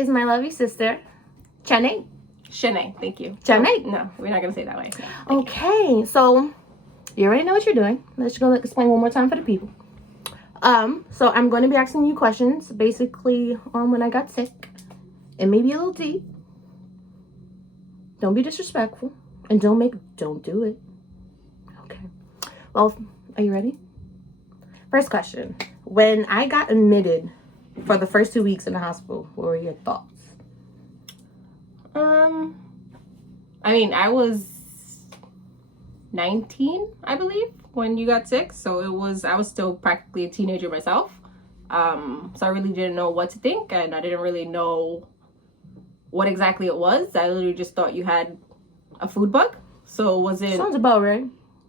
is my lovely sister, Shanee. Shanee, thank you. Shanee. No, we're not gonna say it that way. No, Okay, so you already know what you're doing. Let's go explain one more time for the people. So I'm going to be asking you questions basically on when I got sick. It may be a little deep. Don't be disrespectful, and don't do it. Okay. Well, are you ready? First question: when I got admitted for the first 2 weeks in the hospital, what were your thoughts? I mean, I was 19, I believe, when you got sick. So I was still practically a teenager myself. So I really didn't know what to think, and I didn't really know what exactly it was. I literally just thought you had a food bug. So it wasn't... Sounds about right.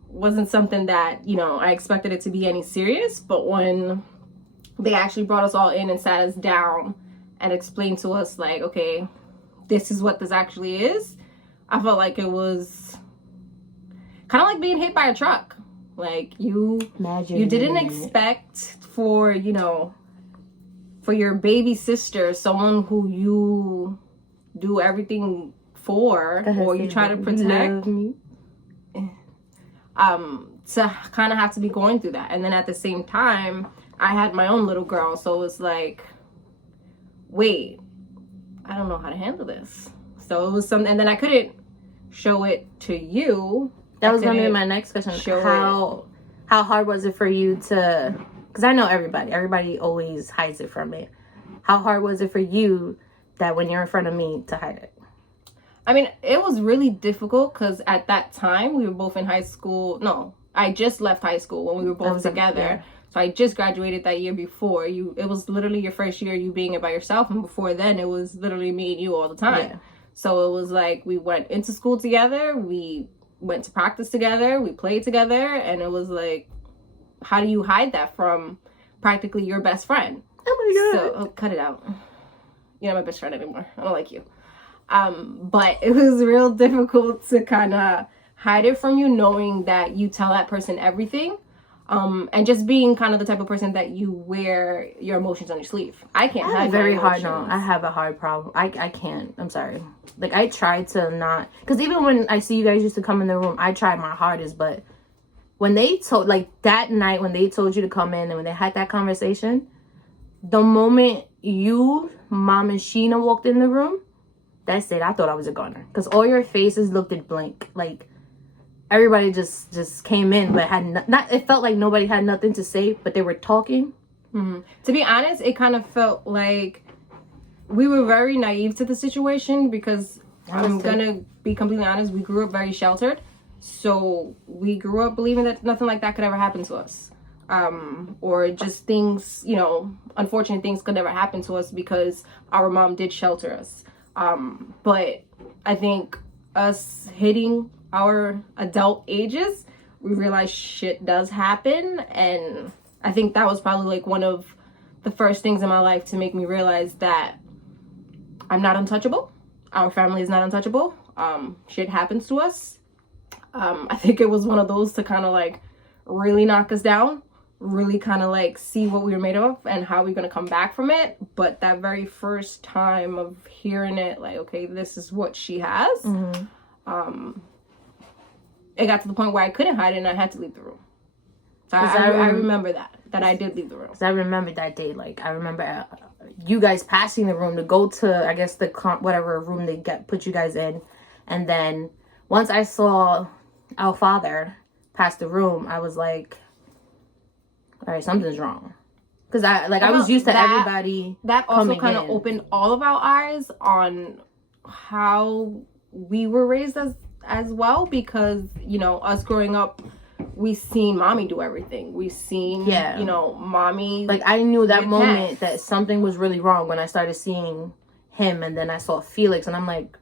Wasn't something that, I expected it to be any serious. But when they actually brought us all in and sat us down and explained to us, like, okay, this is what this actually is, I felt like it was kind of like being hit by a truck. Like, you didn't expect for, for your baby sister, someone who you do everything for, or you try to protect, to kind of have to be going through that. And then at the same time, I had my own little girl, so it was like, wait, I don't know how to handle this. So it was something, and then I couldn't show it to you. That was going to be my next question. How hard was it for you to, because I know everybody always hides it from me. How hard was it for you that when you're in front of me to hide it? I mean, it was really difficult because at that time we were both in high school. No, I just left high school when we were both together. Yeah. So I just graduated that year before. It was literally your first year, you being it by yourself. And before then, it was literally me and you all the time. Yeah. So it was like we went into school together. We went to practice together. We played together. And it was like, how do you hide that from practically your best friend? Oh my God. So, cut it out. You're not my best friend anymore. I don't like you. But it was real difficult to kind of hide it from you, knowing that you tell that person everything. And just being kind of the type of person that you wear your emotions on your sleeve. I can't hide very hard. No, I have a hard problem. I can't. I'm sorry. Like, I try to not, because even when I see you guys used to come in the room, I tried my hardest. But when they told, like, that night when they told you to come in and when they had that conversation, the moment you, Mom, and Sheena walked in the room, that's it. I thought I was a goner, because all your faces looked at blank. Like, everybody just came in, but had not. It felt like nobody had nothing to say, but they were talking. Mm-hmm. To be honest, it kind of felt like we were very naive to the situation, because I'm gonna be completely honest. We grew up very sheltered, so we grew up believing that nothing like that could ever happen to us, or just things, unfortunate things could never happen to us because our mom did shelter us. But I think us hitting our adult ages, we realized shit does happen. And I think that was probably like one of the first things in my life to make me realize that I'm not untouchable. Our family is not untouchable. Shit happens to us. I think it was one of those to kind of like really knock us down, really kind of like see what we were made of and how we're going to come back from it. But that very first time of hearing it, like, okay, this is what she has. Mm-hmm. It got to the point where I couldn't hide it and I had to leave the room. So I remember that I did leave the room. I remember that day. Like, I remember you guys passing the room to go to, I guess, whatever room they put you guys in. And then once I saw our father pass the room, I was like, all right, something's wrong. Because I was used to everybody. That also kind of opened all of our eyes on how we were raised as well, because us growing up, we seen mommy do everything. We seen mommy, like, I knew that moment that something was really wrong when I started seeing him, and then I saw Felix, and I'm like,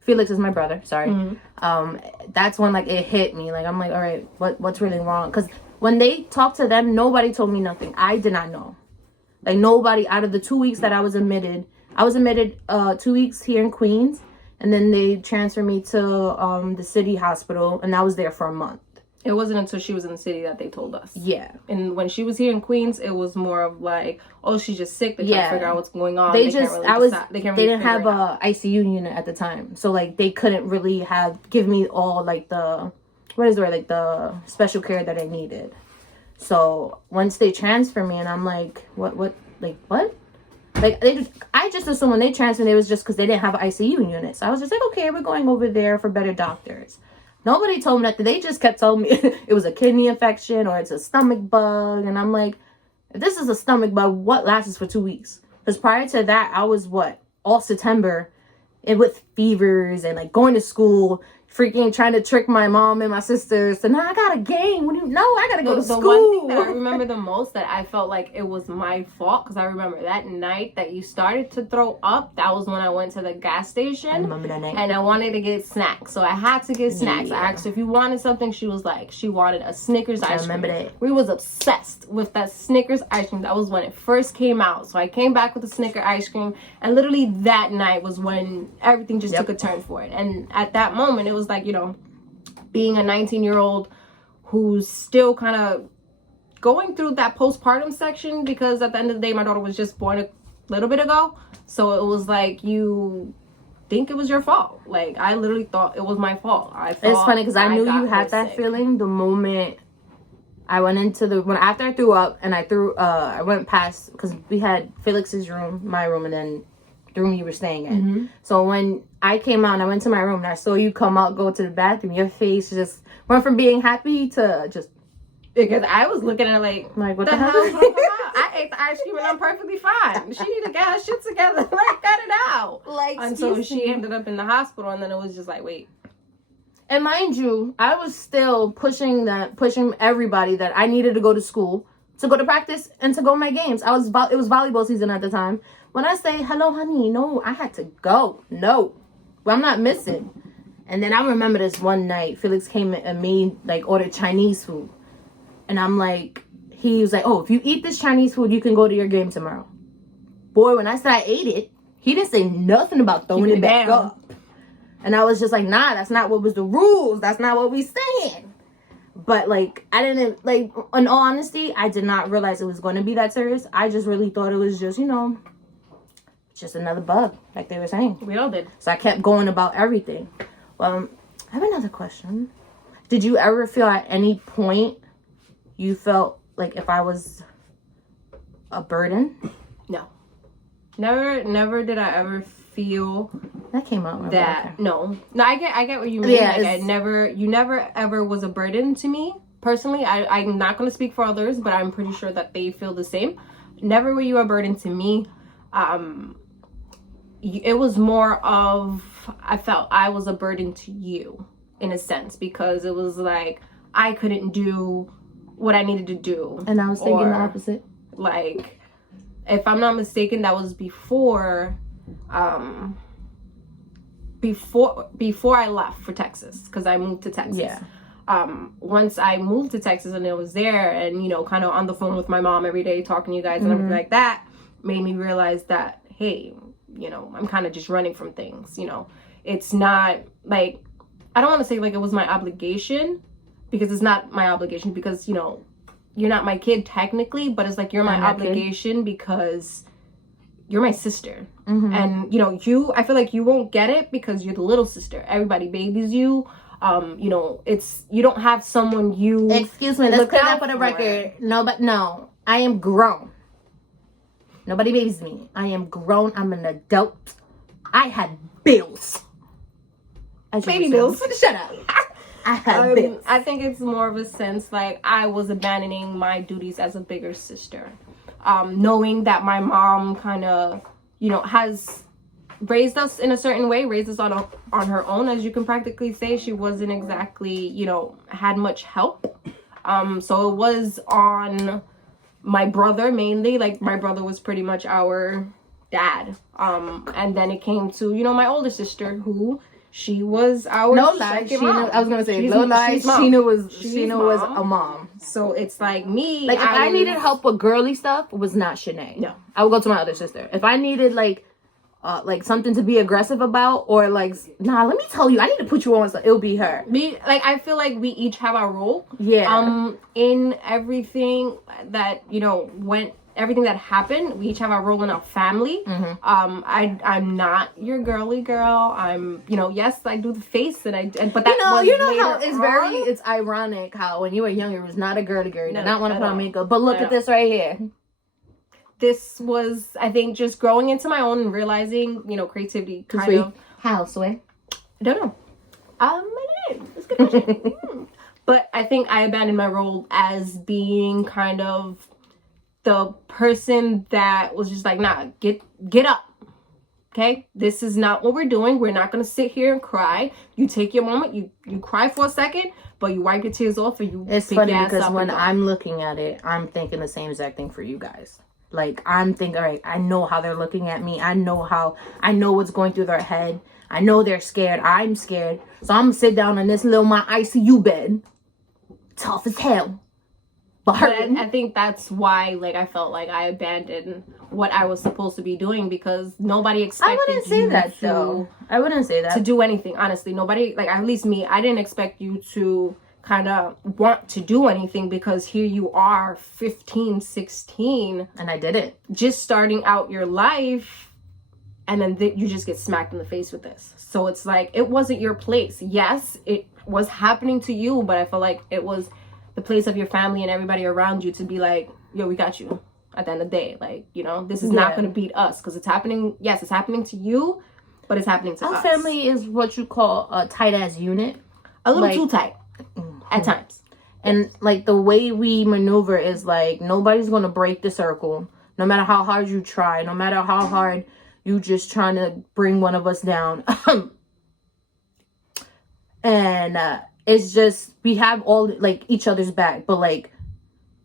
Felix is my brother, sorry. Mm-hmm. That's when, like, it hit me. Like, I'm like, all right, what's really wrong? Because when they talked to them, nobody told me nothing. I did not know. Like, nobody, out of the 2 weeks that I was admitted 2 weeks here in Queens, and then they transferred me to the city hospital, and I was there for a month. It wasn't until she was in the city that they told us. Yeah. And when she was here in Queens, it was more of like, oh, she's just sick. They're trying to figure out what's going on. They didn't have a ICU unit at the time. So, like, they couldn't really give me all, like, the special care that I needed. So, once they transfer me, and I'm like, what? Like, I just assumed when they transferred, it was just because they didn't have an ICU unit. So, I was just like, okay, we're going over there for better doctors. Nobody told me that. They just kept telling me it was a kidney infection or it's a stomach bug. And I'm like, if this is a stomach bug, what lasts for 2 weeks? Because prior to that, I was all September and with fevers and like going to school, freaking trying to trick my mom and my sisters. So now I got a game. I got to go to school. The one thing that I remember the most that I felt like it was my fault, because I remember that night that you started to throw up, that was when I went to the gas station. I remember that night. And I wanted to get snacks. So I had to get snacks. Yeah. I asked her if you wanted something. She was like, she wanted a Snickers ice cream. I remember that. We was obsessed with that Snickers ice cream. That was when it first came out. So I came back with the Snickers ice cream. And literally that night was when everything just took a turn for it. And at that moment, it was like, being a 19-year-old who's still kind of going through that postpartum section, because at the end of the day, my daughter was just born a little bit ago. So it was like, you think it was your fault. Like, I literally thought it was my fault. It's funny because I knew you had that feeling the moment I went into after I threw up, and I went past, because we had Felix's room, my room, and then the room you were staying in. Mm-hmm. So when I came out and I went to my room and I saw you come out, go to the bathroom, your face just went from being happy to just... Because I was looking at her like what the hell? I ate the ice cream and I'm perfectly fine. She need to get her shit together. Like, cut it out. Like, until she ended up in the hospital, and then it was just like, wait. And mind you, I was still pushing everybody that I needed to go to school, to go to practice, and to go to my games. It was volleyball season at the time. When I say, hello, honey, no, I had to go. No. Well, I'm not missing. And then I remember this one night, Felix came and ordered Chinese food. And I'm like, he was like, oh, if you eat this Chinese food, you can go to your game tomorrow. Boy, when I said I ate it, he didn't say nothing about throwing it back up. And I was just like, nah, that's not what was the rules. That's not what we saying. But, like, I didn't, in all honesty, I did not realize it was going to be that serious. I just really thought it was just, just another bug, like they were saying. We all did. So I kept going about everything. Well, I have another question. Did you ever feel at any point you felt like if I was a burden? No. Never did I ever feel that came out that. Okay. No, I get what you mean. Yeah, like, you never ever was a burden to me personally. I'm not going to speak for others, but I'm pretty sure that they feel the same. Never were you a burden to me. It was more of, I felt I was a burden to you in a sense, because it was like I couldn't do what I needed to do. And I was thinking the opposite. Like, if I'm not mistaken, that was before I left for Texas, because I moved to Texas. Yeah. Once I moved to Texas and I was there and, kind of on the phone with my mom every day, talking to you guys and everything like that, made me realize that, hey, I'm kind of just running from things. It's not like, I don't want to say like it was my obligation, because it's not my obligation, because, you're not my kid technically, but it's like you're my obligation because you're my sister. Mm-hmm. And, I feel like you won't get it because you're the little sister. Everybody babies you. It's, you don't have someone you... Excuse me, let's clear that for the record. No, I am grown. Nobody babies me. I am grown. I'm an adult. I had bills. Baby bills. Shut up. I had bills. I think it's more of a sense like I was abandoning my duties as a bigger sister. Knowing that my mom kind of, has raised us in a certain way, raised us on her own, as you can practically say. She wasn't exactly, had much help. So it was on my brother mainly. Like, my brother was pretty much our dad. And then it came to, my older sister, who she was our second mom. I was gonna say, no lie, Sheena was a mom. So it's like me. Like, if I needed help with girly stuff, it was not Shanee. No. I would go to my other sister. If I needed, like, like something to be aggressive about, or like, nah, let me tell you, I need to put you on, so it'll be her. I feel like we each have our role. Yeah. In everything that, everything that happened, we each have our role in our family. I'm not your girly girl. I'm, yes, I do the face, but that how it's ironic how when you were younger, it was not a girly girl. You did not want to put on makeup, but look at this right here. This was, I think, just growing into my own and realizing, creativity kind of. How, Sway? I don't know. My name. That's a good question. But I think I abandoned my role as being kind of the person that was just like, nah, get up. Okay? This is not what we're doing. We're not going to sit here and cry. You take your moment. You cry for a second, but you wipe your tears off and you It's funny because when I'm looking at it, I'm thinking the same exact thing for you guys. Like, I'm thinking, all right, I know how they're looking at me. I know what's going through their head. I know they're scared. I'm scared. So I'm going to sit down on this my ICU bed. Tough as hell. But I think that's why, I felt like I abandoned what I was supposed to be doing because nobody expected I wouldn't say that, though. I wouldn't say that. To do anything, honestly. Nobody, at least me, I didn't expect you to kind of want to do anything because here you are 15, 16 and I did it, just starting out your life, and then you just get smacked in the face with this. So it's like, it wasn't your place. Yes, it was happening to you, but I feel like it was the place of your family and everybody around you to be like, yo, we got you at the end of the day. This is not going to beat us because it's happening. Yes, it's happening to you, but it's happening to us. Our family is what you call a tight ass unit. A little too tight. At times. And the way we maneuver is nobody's gonna break the circle, no matter how hard you try, no matter how hard you just trying to bring one of us down. And it's just we have all each other's back, but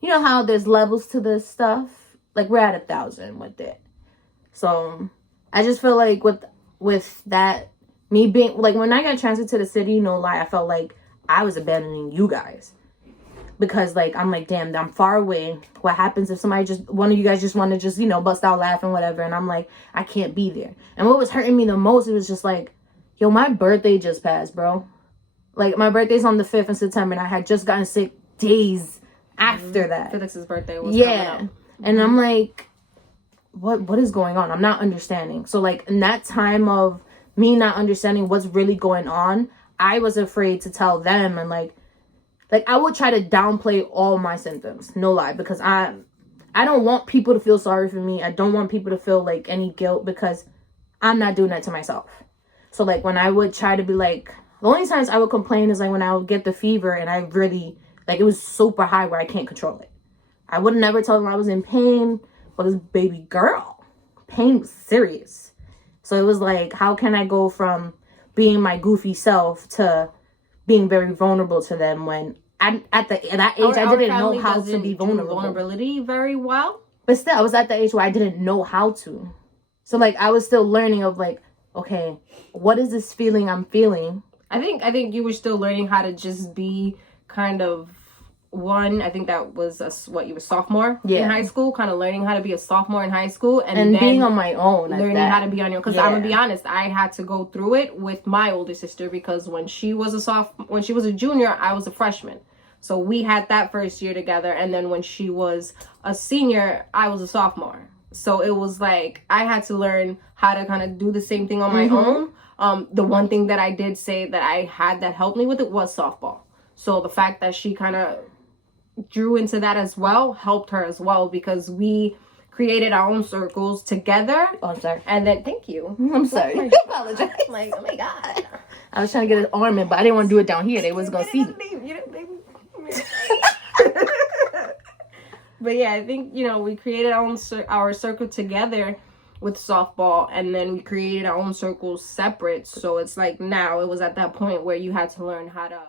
you know how there's levels to this stuff. We're at 1,000 with it. So I just feel like with that, me being when I got transferred to the city, no lie, I felt like I was abandoning you guys because I'm damn, I'm far away. What happens if one of you guys just want to just, bust out laughing, whatever. And I'm like, I can't be there. And what was hurting me the most, it was just yo, my birthday just passed, bro. My birthday's on the 5th of September and I had just gotten sick days after that. Felix's birthday was coming up. And I'm like, what is going on? I'm not understanding. So in that time of me not understanding what's really going on, I was afraid to tell them, and I would try to downplay all my symptoms, no lie, because I don't want people to feel sorry for me. I don't want people to feel any guilt because I'm not doing that to myself. So when I would try to be the only times I would complain is when I would get the fever and I really it was super high where I can't control it. I would never tell them I was in pain, but this baby girl, pain was serious. So it was how can I go from being my goofy self to being very vulnerable to them when at that age I didn't know how to be vulnerable. Vulnerability very well. But still, I was at the age where I didn't know how to. So I was still learning of okay, what is this feeling I'm feeling? I think you were still learning how to just be kind of I think that was you were sophomore in high school, kind of learning how to be a sophomore in high school, and then being on my own, learning how to be on your own. Because I'm gonna be honest, I had to go through it with my older sister because when she was a junior, I was a freshman. So we had that first year together, and then when she was a senior, I was a sophomore. So it was I had to learn how to kind of do the same thing on my own. The one thing that I did say that I had that helped me with it was softball. So the fact that she kind of drew into that as well helped her as well because we created our own circles together. Oh, I'm sorry. And then, thank you. I'm sorry. I apologize. Oh my God. I was trying to get an arm in, but I didn't want to do it down here. They wasn't going to see me. But yeah, I think, we created our circle together with softball, and then we created our own circles separate. So it's now it was at that point where you had to learn how to